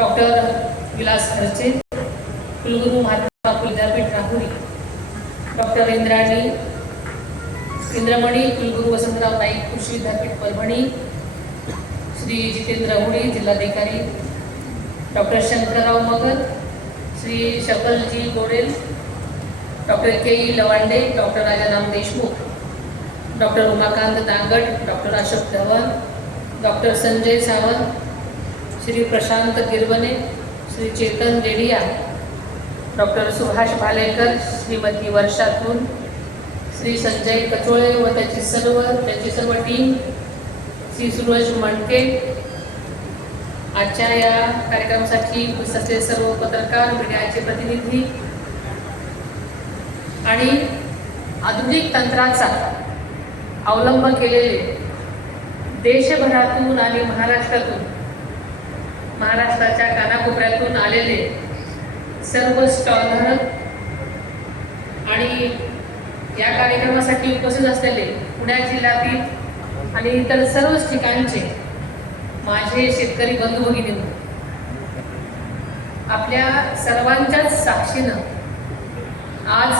Doctor Vilas खर्चे, कुलगुरू महात्मा फुले विद्यापीठ राहुरी, डॉक्टर इंद्रमणी कुलगुरू वसंतराव नाईक कृषी विद्यापीठ परभणी, श्री जितेंद्र हुडे जिल्हाधिकारी, doctor Shankarrao Magar, Shri Shakalji Godel, doctor K E. Lawande, doctor Rajaram Deshmukh, doctor Umakant Dangad, doctor Ashok Dhawan, doctor Sanjay Sawant, Shri Prashant Girwane, Shri Chetan Dedia, doctor Subhash Bhalekar, Shrimati Varsha Thun, Shri Sanjay Kachole व त्याची सर्व टीम, श्री सूरज मणके, आजच्या या कार्यक्रमासाठी उपस्थित असलेले सर्व पत्रकार, मीडियाचे प्रतिनिधी आणि आधुनिक तंत्राचा अवलंब केलेले देशभरातून आणि महाराष्ट्राच्या कानाकोपऱ्यातून आलेले सर्व स्टॉलधारक आणि या कार्यक्रमासाठी उपस्थित असलेले पुणे जिल्ह्यातील आणि इतर सर्वच ठिकाणचे माझे शेतकरी बंधू भगिनी, आपल्या सर्वांच्याच साक्षीनं आज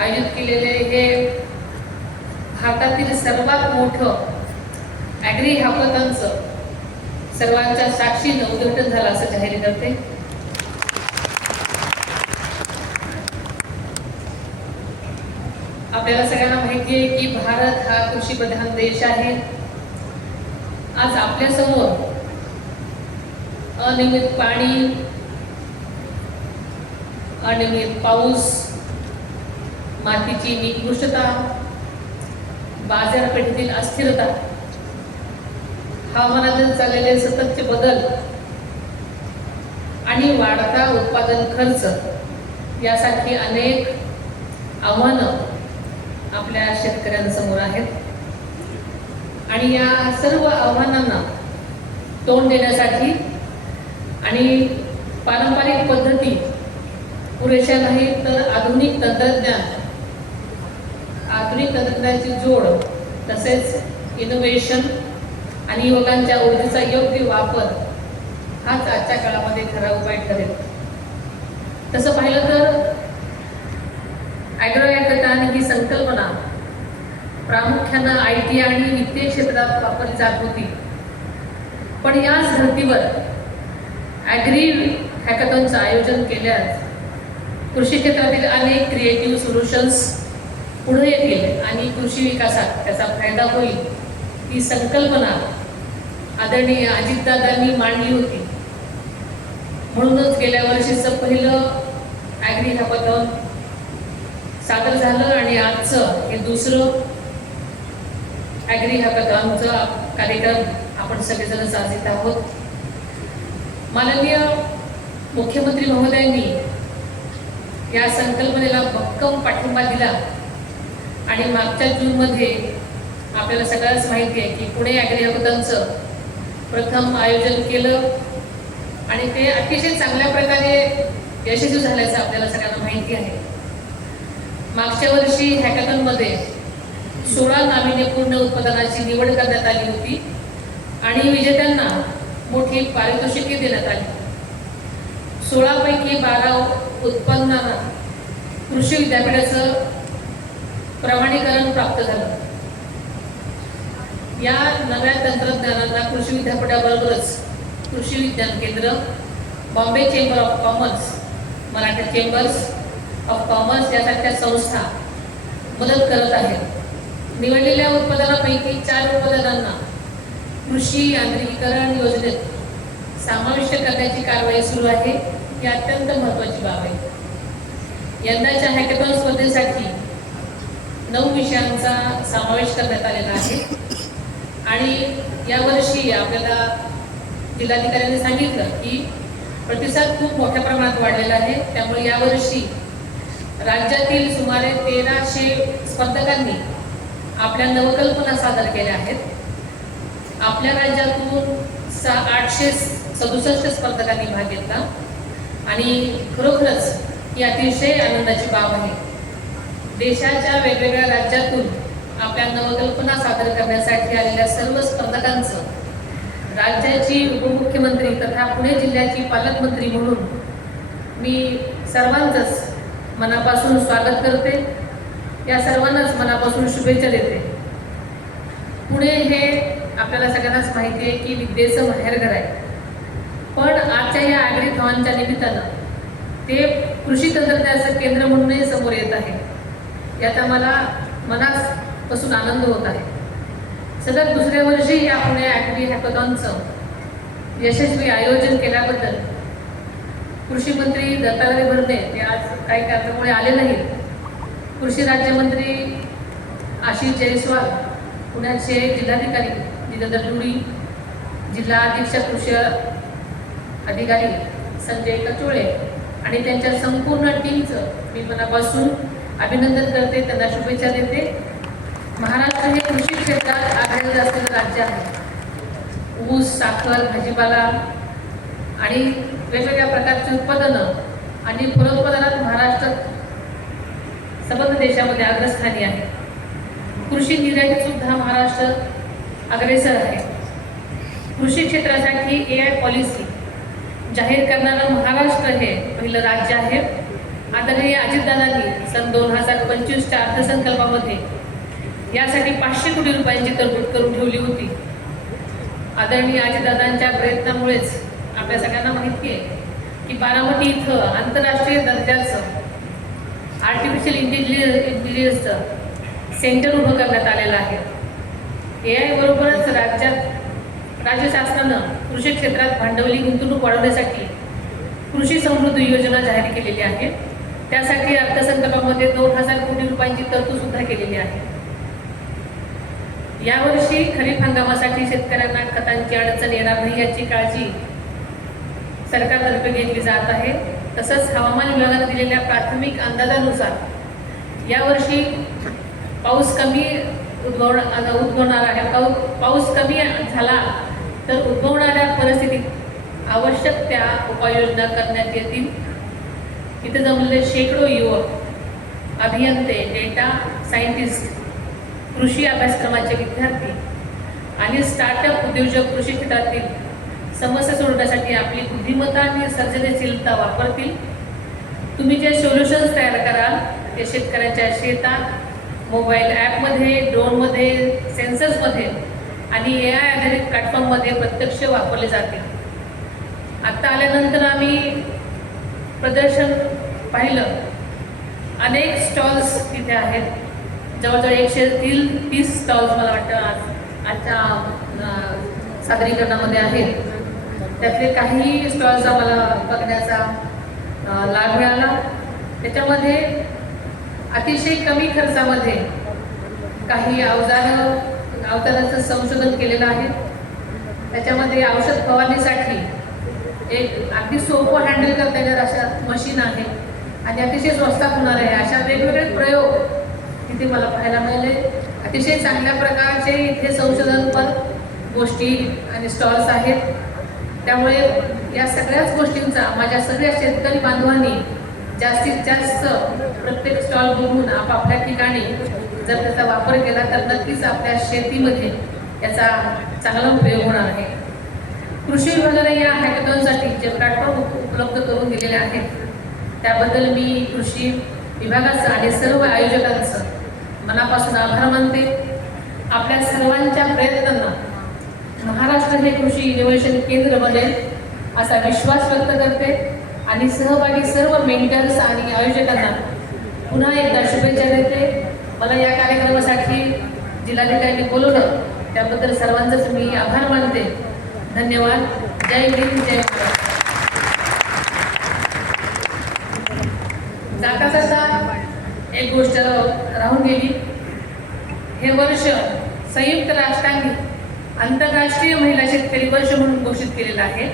आयोजित केलेले हे भारतातील सर्वात मोठं ॲग्री हॅकथॉनचं सर्वांच्या साक्षीनं उद्घाटन झालं असं जाहीर करते. आपल्याला सगळ्यांना माहिती आहे की भारत हा कृषीप्रधान देश आहे. आज आपल्या समोर अनियमित पाणी, अनियमित पाऊस, मातीची निकृष्टता, बाजारपेठेतील अस्थिरता, हवामानातील चाललेले सततचे बदल आणि वाढता उत्पादन खर्च यासारखी अनेक आव्हानं आपल्या शेतकऱ्यांसमोर आहेत. आणि या सर्व आव्हानांना तोंड देण्यासाठी आणि पारंपरिक पद्धती पुरेशा नाही तर आधुनिक तंत्रज्ञानाची जोड, तसेच इनोव्हेशन आणि युवकांच्या ऊर्जेचा योग्य वापर हाच आजच्या काळामध्ये खरा उपाय ठरेल. तसं पाहिलं तर ॲग्रो हॅकथॉन ही संकल्पना प्रामुख्यानं IT आणि वित्तीय क्षेत्रात वापरली जात होती. पण याच धर्तीवर ॲग्री हॅकथॉनचं आयोजन केल्यास कृषी क्षेत्रातील अनेक क्रिएटिव्ह सोल्युशन्स पुढे येतील आणि कृषी विकासात त्याचा फायदा होईल. ही संकल्पना आदरणीय अजितदादांनी मांडली होती. म्हणूनच गेल्या वर्षीचं पहिलं ॲग्री हॅकथॉन सादर झालं आणि आजचं हे दुसरं ॲग्री हॅकथॉनचा कार्यक्रम आपण सगळेजण साजित आहोत. माननीय मुख्यमंत्री महोदयांनी या संकल्पनेला भक्कम पाठिंबा दिला आणि मागच्या जूनमध्ये आपल्याला सगळ्यांच माहिती आहे की पुणे ॲग्री हॅकथॉनचं प्रथम आयोजन केलं आणि ते अतिशय चांगल्या प्रकारे यशस्वी झाल्याचं आपल्याला सगळ्यांना माहिती आहे. मागच्या वर्षी हॅकथॉनमध्ये 16 नाविन्यपूर्ण उत्पादनाची निवड करण्यात आली होती आणि विजेत्यांना मोठी पारितोषिके देण्यात आली. 16 पैकी 12 उत्पन्नांना कृषी विद्यापीठाचं प्रमाणीकरण प्राप्त झालं. या नव्या तंत्रज्ञानाला कृषी विद्यापीठाबरोबरच कृषी विज्ञान केंद्र, Bombay chamber of commerce, Marathi chambers of commerce यासारख्या संस्था मदत करत आहेत. निवडलेल्या उत्पादनापैकी 4 उत्पादनांना कृषी यांत्रिकीकरण योजनेत समाविष्ट करण्याची कारवाई सुरू आहे. ही अत्यंत महत्त्वाची बाब आहे. यंदाच्या हॅकथॉन स्पर्धेसाठी 9 विषयांचा समावेश करण्यात आलेला आहे आणि यावर्षी आपल्याला जिल्हाधिकाऱ्यांनी सांगितलं की प्रतिसाद खूप मोठ्या प्रमाणात वाढलेला आहे. त्यामुळे यावर्षी राज्यातील सुमारे 1300 स्पर्धकांनी आपल्या नवकल्पना सादर केल्या आहेत. आपल्या राज्यातून 867 स्पर्धकांनी भाग घेतला आणि खरोखरच ही अतिशय आनंदाची बाब आहे. देशाच्या वेगवेगळ्या राज्यातून आपल्या नवकल्पना सादर करण्यासाठी आलेल्या सर्व स्पर्धकांचं राज्याची उपमुख्यमंत्री तथा पुणे जिल्ह्याची पालकमंत्री म्हणून मी सर्वांचंच मनापासून स्वागत करते. या सर्वांनाच मनापासून शुभेच्छा देते. पुणे हे आपल्याला सगळ्यांनाच माहिती आहे की विद्येचं माहेरघर आहे. पण आजच्या या ॲग्रीथॉनच्या निमित्तानं ते कृषी तंत्रज्ञानाचं केंद्र म्हणूनही समोर येत आहे. याचा मला मनापासून आनंद होत आहे. सलग दुसऱ्या वर्षी या पुणे ॲग्री हॅकॅथॉनचं यशस्वी आयोजन केल्याबद्दल कृषी मंत्री दत्तात्रय भरणे हे आज काही कारणामुळे आले नाहीत. कृषी राज्यमंत्री आशिष जयस्वाल, पुण्याचे जिल्हाधिकारी जितेंद्र दुडी, जिल्हा अधीक्षक कृषी अधिकारी संजय कचोळे आणि त्यांच्या संपूर्ण टीमचं मी मनापासून अभिनंदन करते, त्यांना शुभेच्छा देते. महाराष्ट्र हे कृषी क्षेत्रात आघाडीवर असलेलं राज्य आहे. ऊस, साखर, भाजीपाला आणि वेगवेगळ्या प्रकारची उत्पादनं आणि फलोत्पादनात महाराष्ट्र संबंध देशामध्ये अग्रस्थानी आहे. कृषी निर्यातीत सुद्धा महाराष्ट्र अग्रेसर आहे. कृषी क्षेत्रासाठी AI पॉलिसी जाहीर करणारं महाराष्ट्र हे पहिलं राज्य आहे. आदरणीय अजितदादांनी सन 2025च्या अर्थसंकल्पामध्ये यासाठी 500 कोटी रुपयांची तरतूद करून ठेवली होती. आदरणीय अजितदादांच्या प्रयत्नामुळेच आपल्या सगळ्यांना माहिती आहे की बारामती इथं आंतरराष्ट्रीय दर्जाचं आर्टिफिशियल इंटेलिजन्सचं सेंटर उभं करण्यात आलेलं आहे. AI बरोबरच राज्य शासनानं कृषी क्षेत्रात भांडवली गुंतवणूक वाढवण्यासाठी कृषी समृद्धी योजना जाहीर केलेली आहे. त्यासाठी अर्थसंकल्पामध्ये 2000 कोटी रुपयांची तरतूद सुद्धा केलेली आहे. यावर्षी खरीप हंगामासाठी शेतकऱ्यांना खतांची अडचण येणार नाही याची काळजी सरकारतर्फे घेतली जात आहे. तसंच हवामान विभागाने दिलेल्या प्राथमिक अंदाजानुसार यावर्षी पाऊस कमी उद्भवणार आहे. पाऊस कमी झाला तर उद्भवणाऱ्या परिस्थितीत आवश्यक त्या उपाययोजना करण्यात येतील. इथे जमलेले शेकडो युवक, अभियंते, डेटा सायंटिस्ट, कृषी अभ्यासक्रमाचे विद्यार्थी आणि स्टार्टअप उद्योजक कृषी क्षेत्रातील समस्या सोडवण्यासाठी आपली बुद्धिमत्ता आणि सर्जनशीलता वापरतील. तुम्ही जे सोल्युशन्स तयार कराल ते शेतकऱ्यांच्या शेतात, मोबाईल ॲपमध्ये, ड्रोनमध्ये, सेन्सर्समध्ये आणि AI आधारित प्लॅटफॉर्ममध्ये प्रत्यक्ष वापरले जातील. आत्ता आल्यानंतर आम्ही प्रदर्शन पाहिलं. अनेक स्टॉल्स तिथे आहेत. जवळजवळ 130 स्टॉल्स मला वाटतं आजच्या सादरीकरणामध्ये आहेत. त्यातले काही स्टॉल्सचा मला बघण्याचा लाभ मिळाला. त्याच्यामध्ये अतिशय कमी खर्चामध्ये काही अवजारांचं संशोधन केलेलं आहे. त्याच्यामध्ये औषध फवारणीसाठी एक अगदी सोपं हँडल करता येणार अशा मशीन आहे आणि अतिशय स्वस्तात होणार आहे. अशा वेगवेगळे प्रयोग तिथे मला पाहायला मिळाले. अतिशय चांगल्या प्रकारचे इथे संशोधनपर गोष्टी आणि स्टॉल्स आहेत. त्यामुळे या सगळ्याच गोष्टींचा माझ्या सगळ्या शेतकरी बांधवांनी जास्तीत जास्त प्रत्येक स्टॉल बघून आपापल्या ठिकाणी जर त्याचा वापर केला तर नक्कीच आपल्या शेतीमध्ये याचा चांगला उपयोग होणार आहे. कृषी विभागाने या हॅकॅथॉनसाठी जे प्लॅटफॉर्म उपलब्ध करून दिलेले आहेत त्याबद्दल मी कृषी विभागाचं आणि सर्व आयोजकांचं मनापासून आभार मानते. आपल्या सर्वांच्या प्रयत्नांना महाराष्ट्र हे कृषी इनोव्हेशन केंद्र बनेल असा विश्वास व्यक्त करते आणि सहभागी सर्व मेंटर्स आणि आयोजकांना पुन्हा एकदा शुभेच्छा देते. मला या कार्यक्रमासाठी जिल्हाधिकाऱ्यांनी बोलवलं त्याबद्दल सर्वांचंच मी आभार मानते. धन्यवाद. जय भीम, जय भारत. जाता जाता एक गोष्ट राहून गेली. हे वर्ष संयुक्त राष्ट्रांनी आंतरराष्ट्रीय महिला शेतकरी वर्ष म्हणून घोषित केलेलं आहे.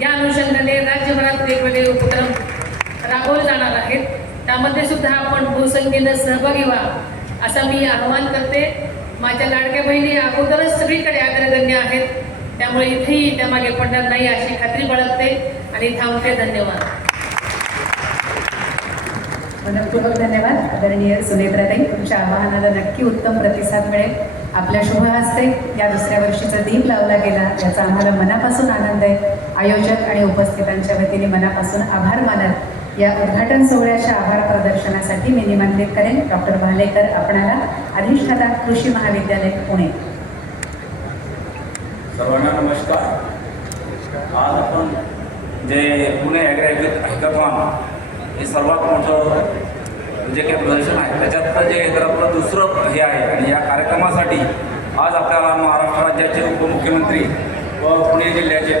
या अनुषंगाने राज्यभरात वेगवेगळे उपक्रम राबवले जाणार आहेत. त्यामध्ये सुद्धा आपण बहुसंख्येनं सहभागी व्हा असं मी आवाहन करते. माझ्या लाडक्या बहिणी अगोदरच सगळीकडे अग्रगण्य आहेत, त्यामुळे इथेही त्यामागे पडणार नाही अशी खात्री बाळगते आणि थांबते. धन्यवाद. मनपूर्वक धन्यवाद आदरणीय सुनेत्राताई. तुमच्या आवाहनाला नक्की उत्तम प्रतिसाद मिळेल. आपल्या शुभ हस्ते या दुसऱ्या वर्षीचा दीप लावला गेला, याचा आम्हाला मनापासून आनंद आहे. आयोजक आणि उपस्थितांच्या वतीने मनापासून आभार मानत या उद्घाटन सोहळ्याच्या आभार प्रदर्शनासाठी मी निमंत्रित करेन डॉक्टर भालेकर आपणाला, अधिष्ठाता कृषी महाविद्यालय पुणे. सर्वांना नमस्कार. आज आपण जे पुणे ॲग्री हॅकॅथॉन हे सर्वात मोठं जे काही प्रदर्शन आहे त्याच्यात जे तर आपलं दुसरं हे आहे आणि या कार्यक्रमासाठी आज आपल्याला महाराष्ट्र राज्याचे उपमुख्यमंत्री व पुणे जिल्ह्याचे